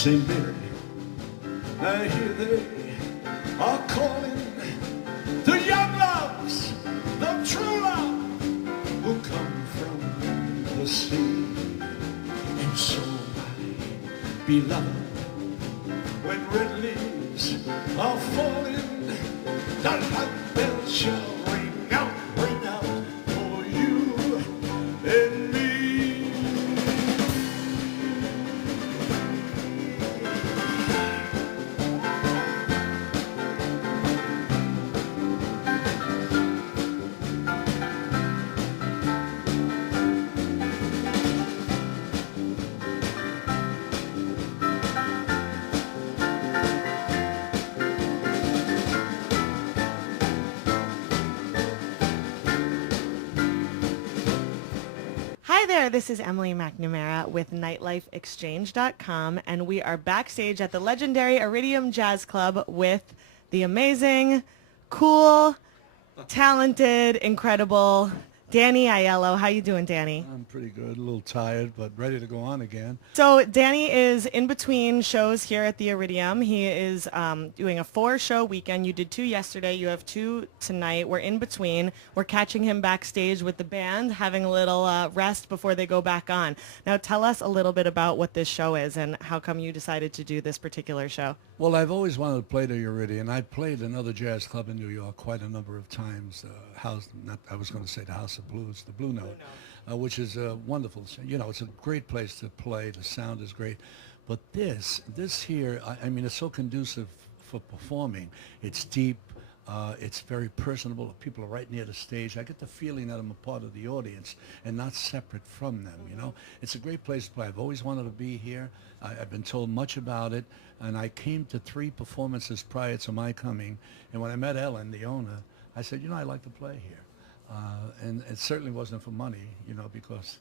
St. Mary. I hear they are calling the young loves, the true love who come from the sea. And so, my beloved, when red leaves are falling, the light bells shall ring out for you and me. Hi there, this is Emily McNamara with NightlifeExchange.com, and we are backstage at the legendary Iridium Jazz Club with the amazing, cool, talented, incredible Danny Aiello. How you doing, Danny? I'm pretty good, a little tired, but ready to go on again. So Danny is in between shows here at the Iridium. He is doing a 4-show weekend. You did 2 yesterday. You have 2 tonight. We're in between. We're catching him backstage with the band, having a little rest before they go back on. Now tell us a little bit about what this show is and how come you decided to do this particular show. Well, I've always wanted to play the Iridium. I played another jazz club in New York quite a number of times. I was going to say the House of Blues, the Blue Note, which is a wonderful. You know, it's a great place to play. The sound is great, but this here, I mean, it's so conducive for performing. It's deep. It's very personable. People are right near the stage. I get the feeling that I'm a part of the audience and not separate from them, you know. It's a great place to play. I've always wanted to be here. I've been told much about it, and I came to 3 performances prior to my coming, and when I met Ellen, the owner, I said, you know, I'd like to play here. And it certainly wasn't for money, you know, because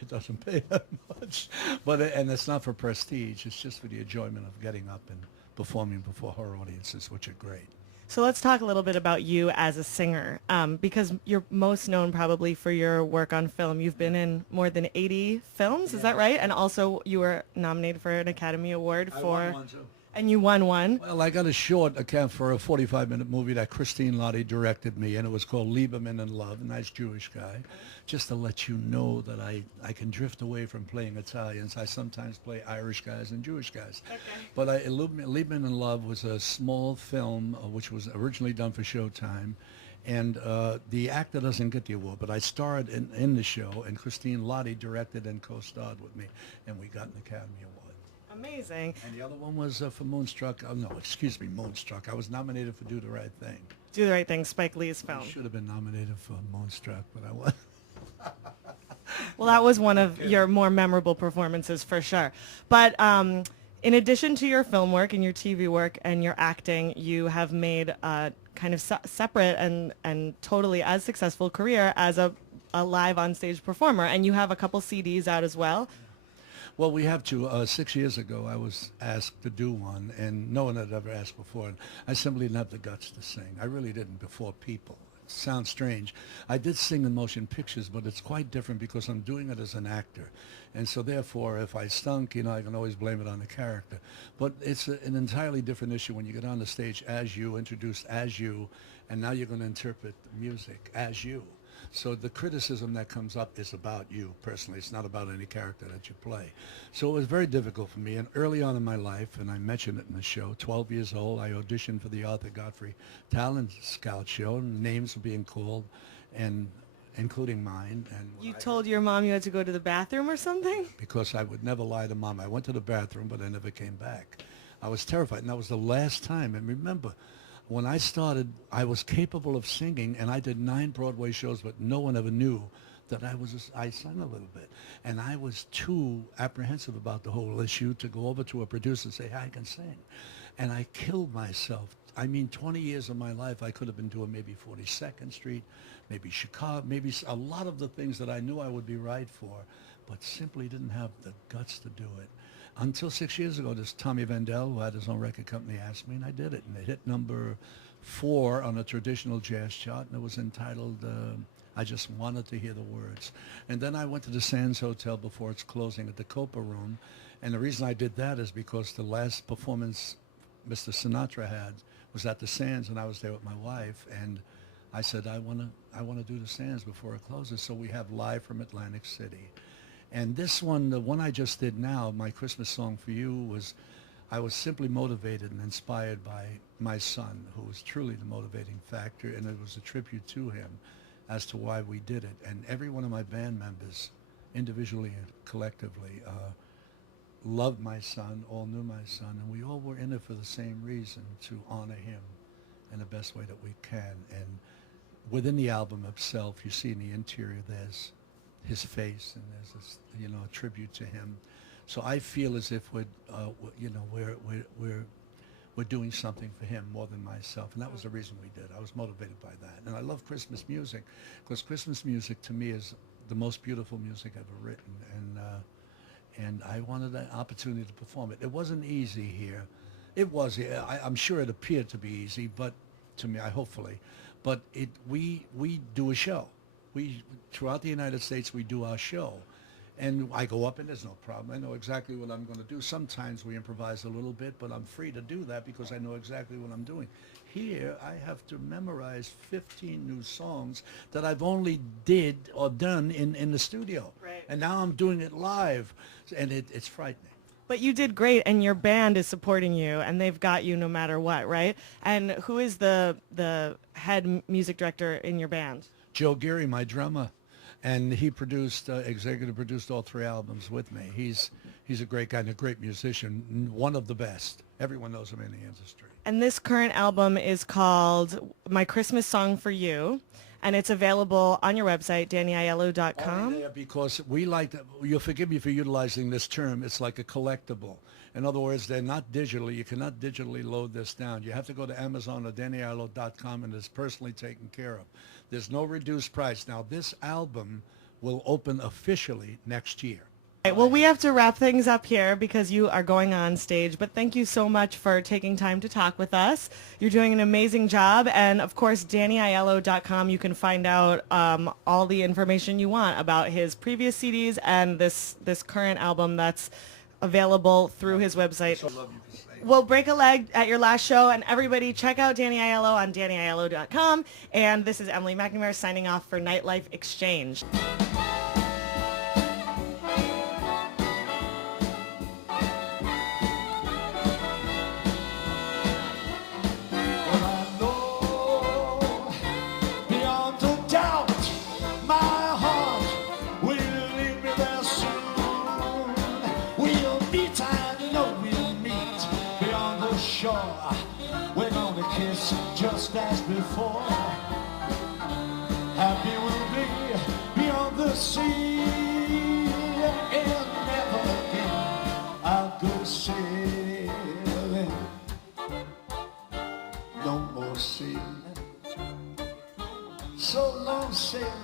it doesn't pay that much. And it's not for prestige. It's just for the enjoyment of getting up and performing before her audiences, which are great. So let's talk a little bit about you as a singer, because you're most known probably for your work on film. You've been in more than 80 films, is that right? And also you were nominated for an Academy Award for... I won one, too. And you won one. Well, I got a short account for a 45-minute movie that Christine Lottie directed me, and it was called Lieberman in Love, a nice Jewish guy. Just to let you know that I can drift away from playing Italians. I sometimes play Irish guys and Jewish guys. Okay. But Lieberman in Love was a small film which was originally done for Showtime. And the actor doesn't get the award, but I starred in the show, and Christine Lottie directed and co-starred with me, and we got an Academy Award. Amazing. And the other one was for Moonstruck. Oh, no, excuse me, Moonstruck. I was nominated for Do the Right Thing. Do the Right Thing, Spike Lee's film. I should have been nominated for Moonstruck, but I wasn't. Well, that was one of your more memorable performances for sure. But in addition to your film work and your TV work and your acting, you have made a kind of separate and totally as successful career as a live on stage performer. And you have a couple CDs out as well. Well, we have to. 6 years ago, I was asked to do one, and no one had ever asked before. And I simply didn't have the guts to sing. I really didn't before people. It sounds strange. I did sing in motion pictures, but it's quite different because I'm doing it as an actor. And so therefore, if I stunk, you know, I can always blame it on the character. But it's an entirely different issue when you get on the stage as you, introduced as you, and now you're going to interpret the music as you. So the criticism that comes up is about you personally. It's not about any character that you play. So it was very difficult for me. And early on in my life, and I mentioned it in the show, 12 years old, I auditioned for the Arthur Godfrey Talent Scout Show, and names were being called, and including mine. And you told your mom you had to go to the bathroom or something? Because I would never lie to Mom. I went to the bathroom, but I never came back. I was terrified, and that was the last time. And remember, when I started, I was capable of singing, and I did 9 Broadway shows, but no one ever knew that I sang a little bit. And I was too apprehensive about the whole issue to go over to a producer and say, hey, I can sing. And I killed myself. I mean, 20 years of my life, I could have been doing maybe 42nd Street, maybe Chicago, maybe a lot of the things that I knew I would be right for, but simply didn't have the guts to do it. Until 6 years ago, this Tommy Vandell, who had his own record company, asked me, and I did it. And it hit number 4 on a traditional jazz chart, and it was entitled I just wanted to hear the words. And then I went to the Sands Hotel before its closing at the Copa Room. And the reason I did that is because the last performance Mr. Sinatra had was at the Sands, and I was there with my wife. And I said, I want to do the Sands before it closes. So we have Live from Atlantic City. And this one, the one I just did now, My Christmas Song for You, I was simply motivated and inspired by my son, who was truly the motivating factor, and it was a tribute to him as to why we did it. And every one of my band members, individually and collectively, loved my son, all knew my son, and we all were in it for the same reason, to honor him in the best way that we can. And within the album itself, you see in the interior, there's his face, and there's this, you know, a tribute to him. So I feel as if we're doing something for him more than myself, and that was the reason we did. I was motivated by that, and I love Christmas music, because Christmas music to me is the most beautiful music ever written, and I wanted an opportunity to perform it. It wasn't easy here. It was. I'm sure it appeared to be easy, but to me, hopefully, but we do a show. Throughout the United States, we do our show. And I go up and there's no problem. I know exactly what I'm going to do. Sometimes we improvise a little bit, but I'm free to do that because I know exactly what I'm doing. Here, I have to memorize 15 new songs that I've only done in the studio. Right. And now I'm doing it live, and it's frightening. But you did great, and your band is supporting you, and they've got you no matter what, right? And who is the head music director in your band? Joe Geary, my drummer, and he executive produced all 3 albums with me. He's a great guy and a great musician, one of the best. Everyone knows him in the industry. And this current album is called My Christmas Song for You, and it's available on your website, DannyAiello.com. Yeah, because we like to, you'll forgive me for utilizing this term, it's like a collectible. In other words, they're not digitally. You cannot digitally load this down. You have to go to Amazon or DannyAiello.com, and it's personally taken care of. There's no reduced price. Now, this album will open officially next year. Right, well, we have to wrap things up here because you are going on stage, but thank you so much for taking time to talk with us. You're doing an amazing job, and of course, DannyAiello.com, you can find out all the information you want about his previous CDs and this current album that's available through his website. We'll break a leg at your last show, and everybody check out Danny Aiello on DannyAiello.com. And this is Emily McNamara signing off for Nightlife Exchange. We're gonna kiss just as before. Happy we'll be beyond the sea, and never again I'll go sailing. No more sailing. So long sailing.